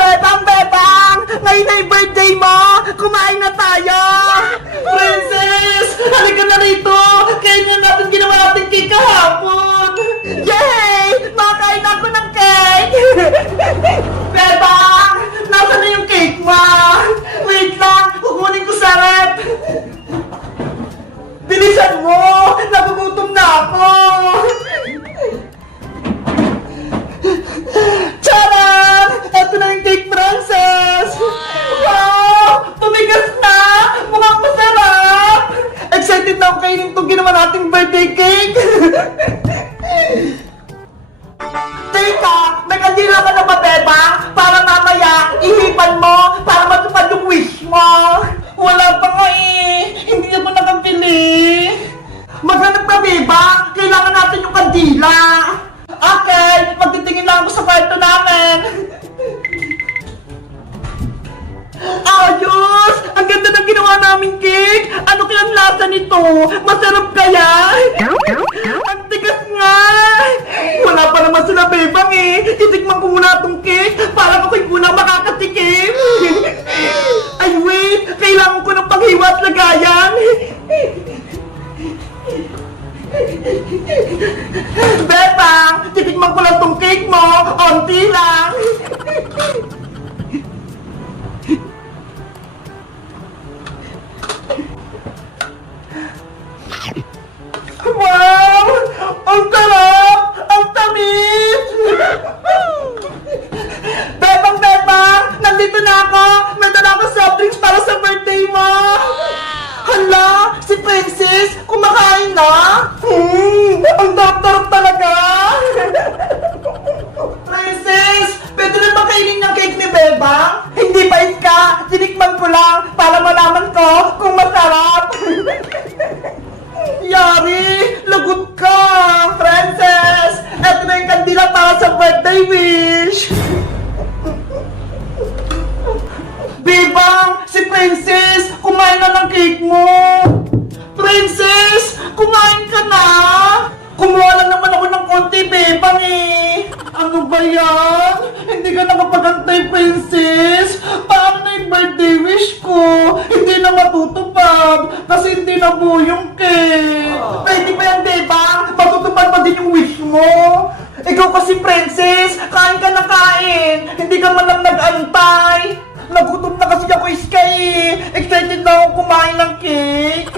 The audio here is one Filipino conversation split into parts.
Bebang, Bebang! Ngayon ay birthday mo! Kumain na tayo! Princess! Halika na rito! Kainin na natin ginawa natin cake kahapon! Yay! Makain ako ng cake! Bebang! Nasaan na yung cake mo? Wait lang! Kukunin ko sa rep! Bilisan mo! Nagugutom na ako! Charan! Ito na yung cake, Princess! Wow! Tumigas na! Mukhang masarap! Excited na ako kainin itong ginawa nating birthday cake! Teka! May kandila ka na ba, Bebang? Para mamaya, ihipan mo para matupad yung wish mo! Wala pa nga eh! Hindi na mo nakabili! Maghanap ka, Bebang! Kailangan natin yung kandila! Okay! Magtitingin lang ako sa kwarto namin! Ayos! Ang ganda ng ginawa naming cake! Ano kaya ang lasa nito? Masarap kaya? Ang tigas nga! Wala pa naman sila, Bebang eh! Titikman ko muna itong cake para ako'y unang makakatikim! Ay wait! Kailangan ko ng paghiwa at lagayan! Bebang! Titikman ko lang itong cake mo! Onti lang! Wow! Ang sarap! Ang tamis! Bebang, Bebang! Nandito na ako! May dala ako soft drinks para sa birthday mo! Hala! Si Princess! Kumakain na! Ang darap-darap talaga! Princess! Pwede na ba kainin ng cake ni Bebang? Hindi pa ka! Tinikman ko lang para malaman ko kung masarap! Yari! Lagot ka! Princess! Eto na yung kandila para sa birthday wish! Bebang! Si Princess! Kumain na ng cake mo! Princess! Kumain ka na! Kumuha lang naman ako ng konti, Bebang eh! Ano ba yan? Hindi ka nakapagantay, Princess! Paano na yung birthday wish ko? Hindi na matutupad kasi hindi na buo yung cake! Pwede ba yan, Bebang? Matutupad pa din yung wish mo? Ikaw kasi, Princess! Kain ka na kain! Hindi ka man lang nag-antay! Nagutom na kasi ako, Sky eh! Excited na ako kumain ng cake!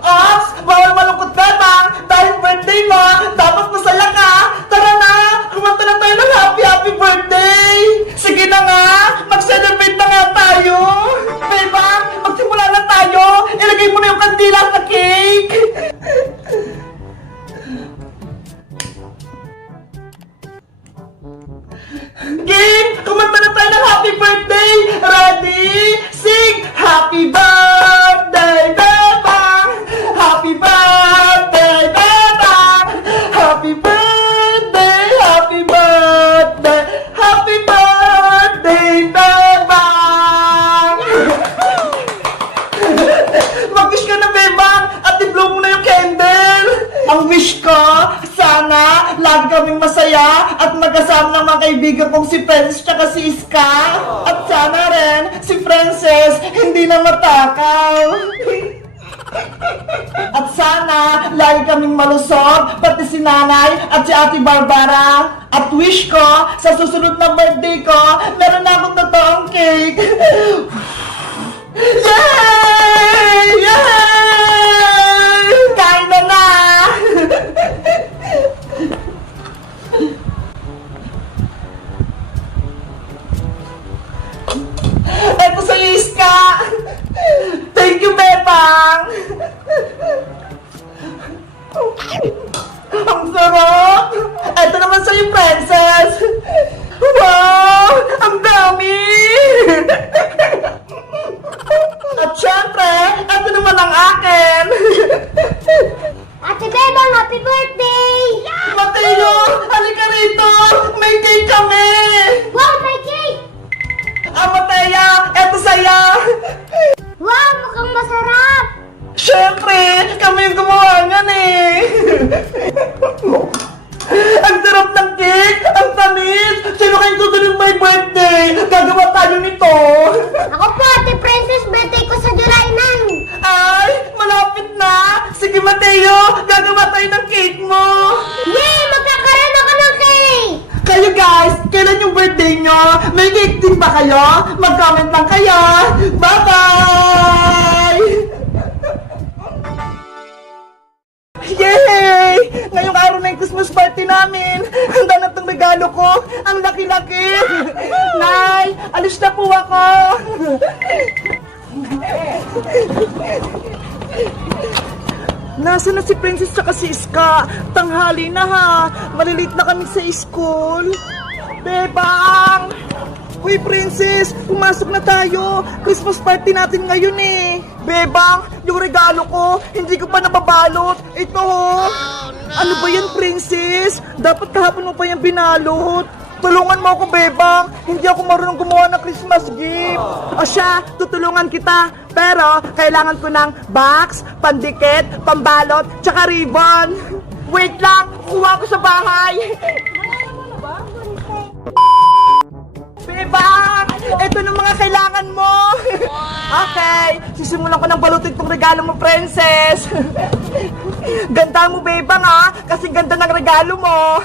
Ops! Bawal malungkot, Bebang! Dahil birthday mo, dapat masaya ka! Tara na! Kumanta na tayo ng happy birthday! Sige na nga! Mag-celebrate na nga tayo! Bebang! Magsimula na tayo! Ilagay mo na yung kandila sa cake! Game! Kumanta na tayo ng happy birthday! Ready? Sing! Happy birthday, Bebang! Happy birthday, Bebang! Happy birthday, happy birthday, happy birthday, Bebang! Mag-wish ka na, Bebang! At i-blow mo na yung candle! Ang wish ko, sana lagi kaming masaya at magkasama ng mga kaibigan kong si Princess tsaka si Iska. At sana rin si Princess hindi na matakaw. At sana lagi kaming malusog, pati si Nanay at si Ate Barbara. At wish ko, sa susunod na birthday ko, meron na akong totoong cake. Yay! Yay! Kain na na! Eto sa'yo, Iska! Thank you, Bebang! Ang sarap! Eto naman sa'yo, Princess! Wow! Ang dami! At syempre, eto naman ang akin! Ate Bebang, happy birthday! Mateo! Halika rito! May cake kami! Wow, may cake! Matea! Eto sa'yo! Wow, mukhang masarap! birthday nyo. May cake din ba kayo? Mag-comment lang kayo. Bye-bye! Yay! Ngayong araw na yung Christmas party namin. Handa na itong regalo ko. Ang laki-laki. Nay, alis na po ako. Nasaan na si Princess tsaka si Iska? Tanghali na ha. Malilate na kami sa school. Bebang! Uy, Princess! Pumasok na tayo! Christmas party natin ngayon eh! Bebang! Yung regalo ko, hindi ko pa nababalot! Ito ho! Ano ba yan, Princess? Dapat kahapon mo pa yan binalot! Tulungan mo ako, Bebang! Hindi ako marunong gumawa ng Christmas gift! O siya, tutulungan kita! Pero, kailangan ko ng box, pandikit, pambalot, tsaka ribbon! Wait lang! Kuha ko sa bahay! Bebang! Ito ng mga kailangan mo! Okay, sisimulan ko ng balutin tong regalo mo, Princess! Ganda mo, Bebang, ha? Kasi ganda ng regalo mo!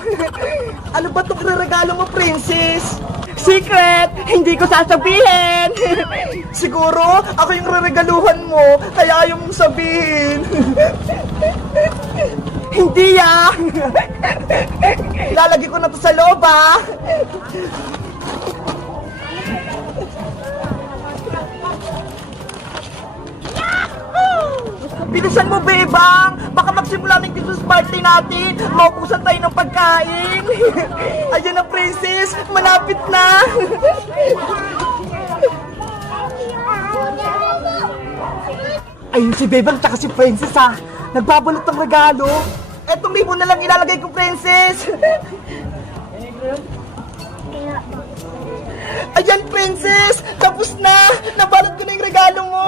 Ano ba itong regalo mo, Princess? Secret! Hindi ko sasabihin! Siguro, ako yung reregaluhan mo, kaya ayaw mong sabihin. Hindi, ah! Lalagay ko na to sa loob, ah! Bilisan mo, Bebang! Baka magsimula ng Christmas party natin! Maupusan tayo ng pagkain! Ayan na, Princess! Malapit na! Ayun si Bebang tsaka si Princess, ha! Nagbabalot ng regalo! Etong libo na lang ilalagay ko, Princess! Ayan, Princess! Tapos na! Nabalot ko na yung regalo mo!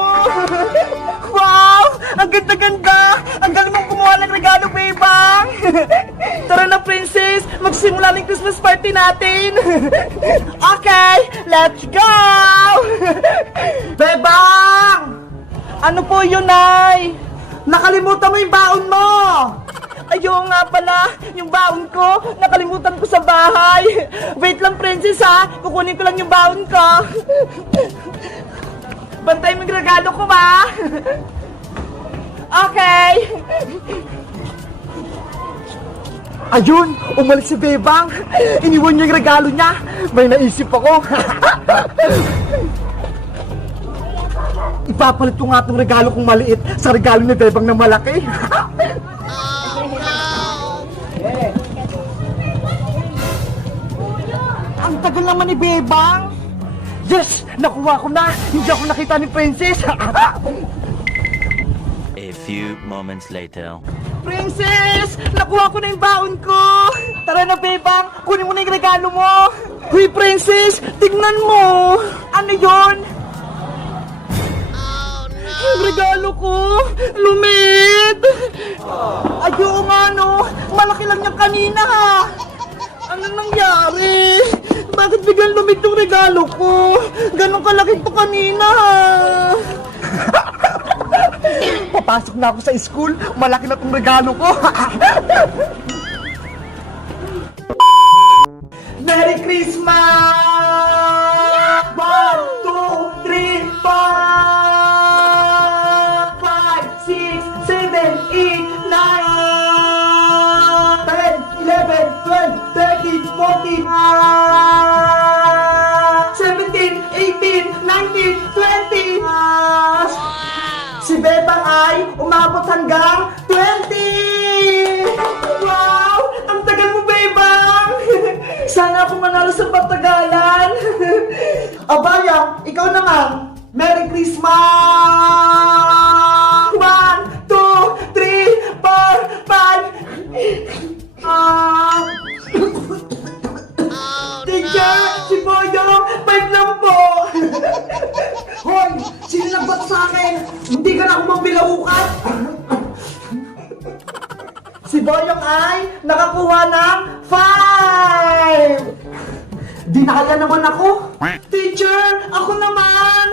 Wow! Ang ganda-ganda! Ang galing mong kumuha ng regalo, Bebang! Tara na, Princess! Magsimula ng Christmas party natin! Okay! Let's go! Bebang! Ano po yun, Nay? Nakalimutan mo yung baon mo! Ayun nga pala, yung baon ko, nakalimutan ko sa bahay. Wait lang, Princess, ha? Kukunin ko lang yung baon ko. Bantay mo yung regalo ko, ba? Okay. Ayun, umalis si Bebang. Iniwan niya yung regalo niya. May naisip ako. Ipapalit ko nga itong regalo kong maliit sa regalo ni Bebang na malaki. Ang tagal naman ni Bebang. Yes! Nakuha ko na! Hindi ako nakita ni Princess! A few moments later. Princess! Nakuha ko na yung baon ko! Tara na, Bebang! Kunin mo na yung regalo mo! Uy, Princess! Tignan mo! Ano yon? Yung regalo ko! Lumit! Ayaw nga, no! Malaki lang yung kanina, ha! Ano nangyari? Bakit biglang lumit yung regalo ko? Ganon kalaki to kanina. Papasok na ako sa school, malaki na tong regalo ko. Merry Christmas! 1, 2, 3, 4, 5, 6, 7, 8, 9, 10, 11, 12, 13, 14, 17, 18, 19, 20. Si Bebang ay umabot hanggang 20. Wow! Ang tagal mo, Bebang! Sana ako manalo sa patagalan. Abaya, ikaw naman. Merry Christmas! 1, 2, 3, 4, 5. Teacher, si Boyong, 5 lang po. Hoy, sino nagbat sa akin? Hindi ka na ako mambilaukat. Si Boyong ay nakakuha ng 5. Di na kaya naman ako. Teacher, ako naman.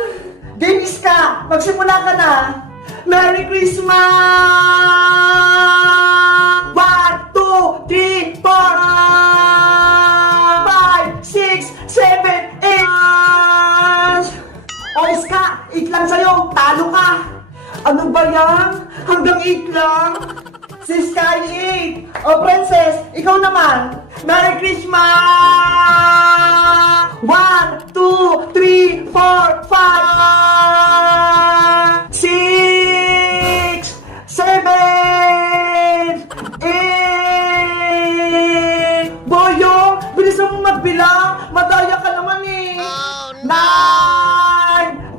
Games ka, magsimula ka na. Merry Christmas! 1, 2, 3, 4, 5, 6, 7, yan sa'yo, talo ka. Ano ba yan? Hanggang 8 lang? Si Sky 8. O, Princess, ikaw naman. Merry Christmas! 1, 2, 3, 4, 5, 6, 7, 8. Boyong, bilisan mo magbilang. Madaya ka naman eh. 9,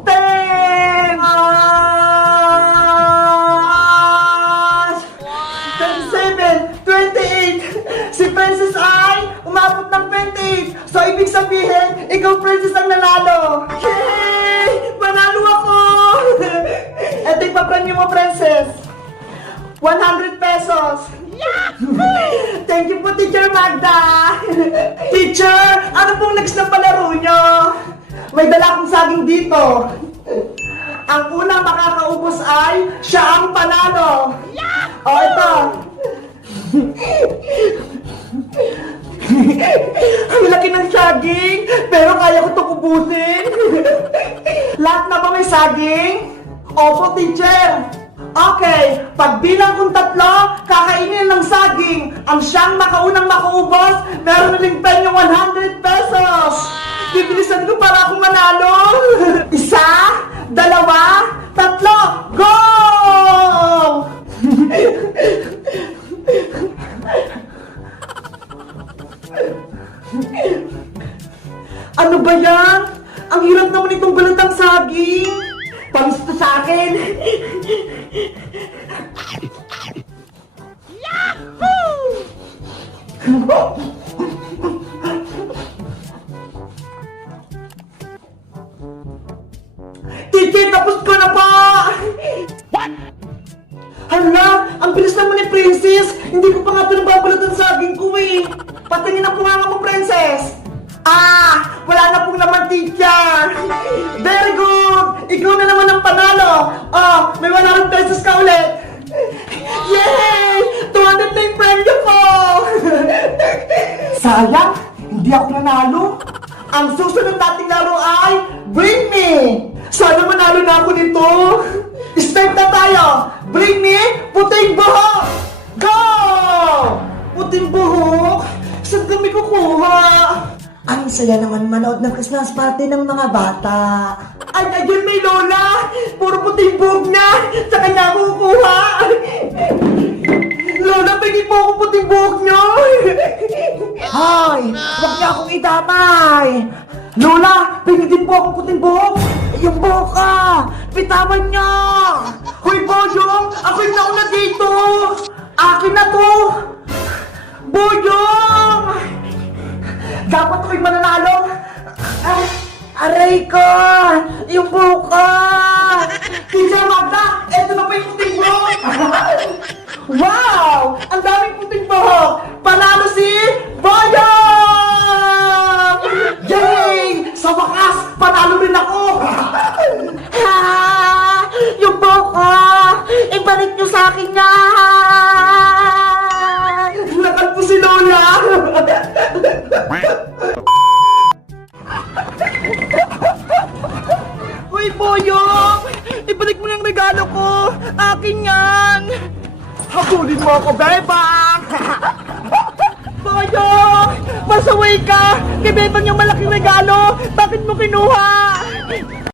10, 27, 28. Si Princess ay umabot ng 28. So, ibig sabihin, ikaw, Princess, ang nanalo. Yay! Manalo ako! Eto yung papremyo mo, Princess. 100 pesos. Thank you po, Teacher Magda. Teacher, ano pong next na palaro nyo? May dala akong saging dito. Ang unang makakaubos ay siya ang panalo. O, ito. Ang laki ng saging, pero kaya ko itong ubusin. Lahat na ba may saging? Opo, teacher. Okay, pagbilang kong 3, kakainin ng saging. Ang siyang makaunang makaubos, meron uling penyong 100 pesos. Bibilisan ko para akong manalo. 1, 2, 3, go! Ano ba yan? Ang hirap naman itong balatang saging. Pamis to sa akin. Teacher, tapos ko na pa! What? Hala, ang bilis naman ni Princess. Hindi ko pa nga ito nababalat ang saging ko eh. Patingin ang punganga mo, Princess. Ah, wala na pong laman, teacher. Very good. Ikaw na naman ang panalo. Oh, may 100 pesos ka ulit. Yay! 200 na yung premyo ko. Sayang, hindi ako nanalo. Ang susunod nating laro ay Bring Me. Sana manalo na ako nito. Start na tayo. Bring me puting buhok. Go! Puting buhok? Saan kami kukuha? Ang saya naman manood ng Christmas party ng mga bata. Ay, ayun may lola! Puro puting buhok na! Sa kanya ako kukuha! Lola, pwede po ako puting buhok nyo! Hoy! Huwag niya akong idamay! Lola, pwede din po akong puting buhok! Yung buhok ka! Bitawan niya! Hoy, Boyong! Ako yung nauna dito! Akin na to! Boyong! Dapat ako'y mananalo! Aray ko! Yung buka! Teacher Magda! Eto na pa yung puting buhok! Wow! Ang daming puting buhok! Panalo si Boyong! Yay! Sa wakas, panalo rin ako! Ha! Yung buka! Ibalik niyo sa akin yan! Nakal po si Lola! Uy, Boyong! Ibalik mo yung regalo ko! Akin yan! Habulin mo ako, Bebang! Boyong! Pasaway ka! Kay Bebang yung malaking regalo! Bakit mo kinuha?